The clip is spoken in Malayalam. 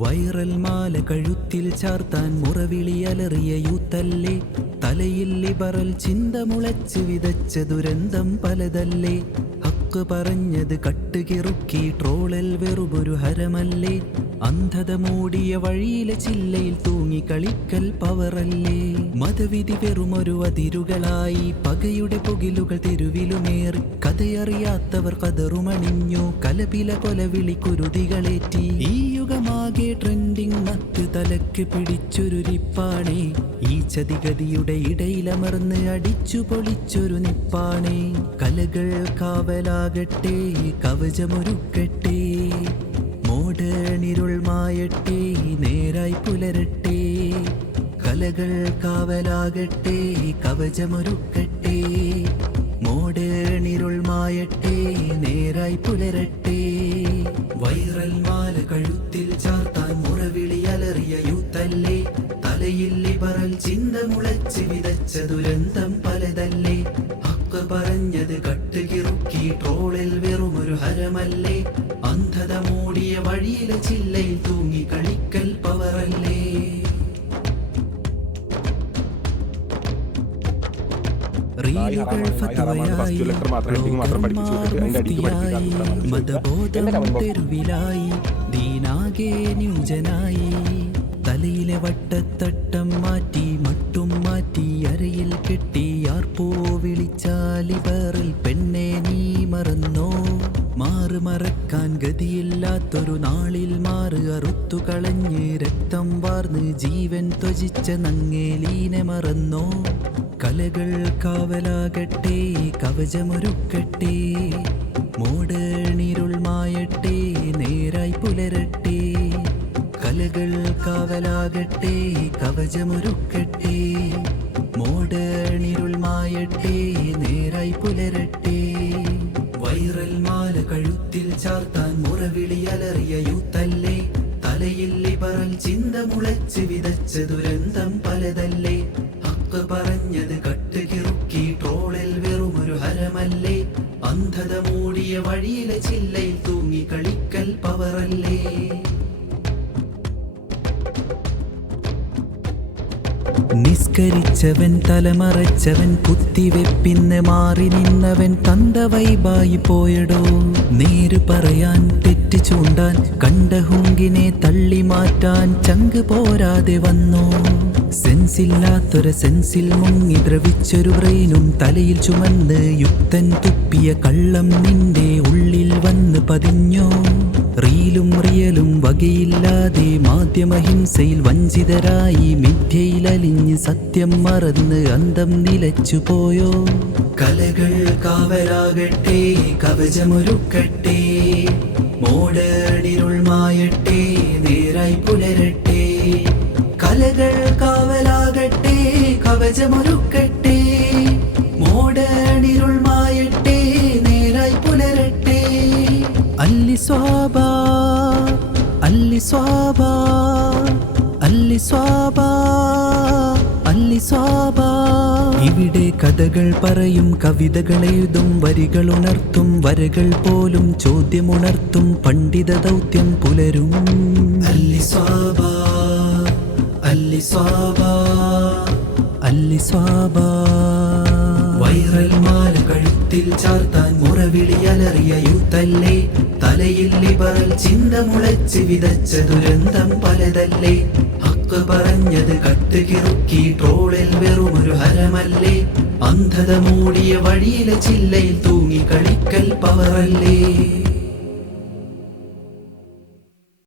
വൈറൽ മാല കഴുത്തിൽ ചാർത്താൻ മുറവിളി അലറിയ യൂത്തല്ലേ. തലയിൽ ലിബറൽ ചിന്ത മുളച്ച് വിതച്ച ദുരന്തം പലതല്ലേ. ഹക്ക് പറഞ്ഞത് കട്ടുകിറുക്കി ട്രോളൽ വെറുപൊരു ഹരമല്ലേ. അന്ധത മൂടിയ വഴിയിലെ ചില്ലയിൽ തൂങ്ങി കളിക്കൽ പവറല്ലേ. മതവിധി വെറുമൊരു അതിരുകളായി പകയുടെ പുകിലുകൾ തെരുവിലുമേറി. കഥയറിയാത്തവർ കതറുമണിഞ്ഞു കലപില കൊലവിളി കുരുതികളേറ്റി. ഈ യുഗമാകെ ട്രെൻഡിങ് മത്ത് തലക്ക് പിടിച്ചൊരു റിപ്പാണേ. ഈ ചതിഗതിയുടെ ഇടയിലമർന്ന് അടിച്ചു പൊളിച്ചൊരു നിപ്പാണേ. കലകൾ കാവലാകട്ടെ കവചമൊരുക്കട്ടെ. മോഡേണിരുൾ മായട്ടെ നേരായി പുലരട്ടെ. കലകൾ കാവലാകട്ടെ കവചമൊരുക്കട്ടെ. മോഡേണിരുൾ മായട്ടെ നേരായി പുലരട്ടെ. വൈറൽ മാല കഴുത്തിൽ ചാർത്താൻ മുറവിളി അലറിയ യൂത്തല്ലേ. തലയിൽ ലിബറൽ ചിന്ത മുളച്ച് വിതച്ച ദുരന്തം പലതല്ലേ. ഹക്ക് പറഞ്ഞത് കട്ടുകിറുക്കി ട്രോളിൽ വെറുമൊരു ഹരമല്ലേ. അന്ധത മൂടിയ വഴിയിലെ ചില്ലയിൽ തൂങ്ങി കളിക്കൽ പവറല്ലേ. റീലുകൾ ഫത്വയായി മതബോധം തെരുവിലായി ദീനാകെ ന്യൂജനായി. തലയിലെ വട്ടത്തട്ടം മാറ്റി മട്ടും മാറ്റി അരയിൽ കെട്ടി ആർപ്പോ വിളിച്ചാലിബറൽ പെണ്ണെ നീ മറന്നോ. മാറ് മറക്കാൻ ഗതിയില്ലാത്തൊരു നാളിൽ മാറ് അറുത്തു കളഞ്ഞ് രക്തം വാർന്ന് ജീവൻ ത്വജിച്ച നങ്ങേലീനെ മറന്നോ. കലകൾ കാവലാകട്ടെ കവചമൊരുക്കട്ടെ. മോഡേണിരുൾ മായട്ടെ നേരായി പുലരട്ടെ. കലകൾ കാവലാകട്ടെ കവചമൊരുക്കട്ടെ. മോഡേണിരുൾ മായട്ടെ നേരായി പുലരട്ടെ. വൈറൽ മാല കഴുത്തിൽ ചാർത്താൻ മുറവിളി അലറിയ യൂത്തല്ലേ. തലയിൽ ലിബറൽ ചിന്ത മുളച്ച് വിതച്ച ദുരന്തം പലതല്ലേ. ഹക്ക് പറഞ്ഞത് കട്ടുകിറുക്കി ട്രോളിൽ വെറുമൊരു ഹരമല്ലേ. അന്ധത മൂടിയ വഴിയിലെ ചില്ലയിൽ തൂങ്ങി കളിക്കൽ പവറല്ലേ. നിസ്കരിച്ചവൻ തലമറച്ചവൻ കുത്തിവെപ്പിന്ന് മാറി നിന്നവൻ തന്ത വൈബായി പോയടോ. നേര് പറയാൻ തെറ്റ് ചൂണ്ടാൻ കണ്ട ഹുങ്കിനെ തള്ളി മാറ്റാൻ ചങ്ക് പോരാതെ വന്നു. സെൻസില്ലാത്തൊരു സെൻസിൽ മുങ്ങി ദ്രവിച്ചൊരു ബ്രെയിനും തലയിൽ ചുമന്ന് യുക്തൻ തുപ്പിയ കള്ളം നിന്റെ ഉള്ളിൽ വന്ന് പതിഞ്ഞോ. റീലും റിയലും വകയില്ലാതെ മാധ്യമഹിംസയിൽ വഞ്ചിതരായി മിഥ്യയിലലിഞ്ഞ് സത്യം മറന്ന് അന്തം നിലച്ചു പോയോ. കലകൾ കാവലാകട്ടെ കവചമൊരുക്കട്ടെ. മോഡേണിരുൾ മായട്ടെ നേരായി പുലരട്ടെ. കലകൾ കാവലാകട്ടെ കവചമൊരുക്കട്ടെ. മോഡേണിരുൾ മായട്ടെ നേരായി പുലരട്ടെ. അല്ലി സ്വാബ അല്ലി സ്വാബ അല്ലി സ്വാബ അല്ലി സ്വാബ. ഇവിടെ കഥകൾ പറയും കവിതകൾ എഴുതും വരികൾ ഉണർത്തും വരകൾ പോലും ചോദ്യമുണർത്തും പണ്ഡിത ദൗത്യം പുലരും. അല്ലി സ്വാബ അല്ലി സ്വാബ അല്ലി സ്വാബ. വൈറൽ മാല കഴുത്തിൽ ചാർത്താൻ മുറവിളി അലറിയ യൂത്തല്ലേ. തലയിൽ ലിബറൽ ചിന്ത മുളച്ച് വിതച്ച ദുരന്തം പലതല്ലേ. ഹക്ക് പറഞ്ഞത് കട്ടുകിറുക്കി ട്രോളിൽ വെറുമൊരു ഹരമല്ലേ. അന്ധത മൂടിയ വഴിയിലെ ചില്ലയിൽ തൂങ്ങി കളിക്കൽ പവറല്ലേ.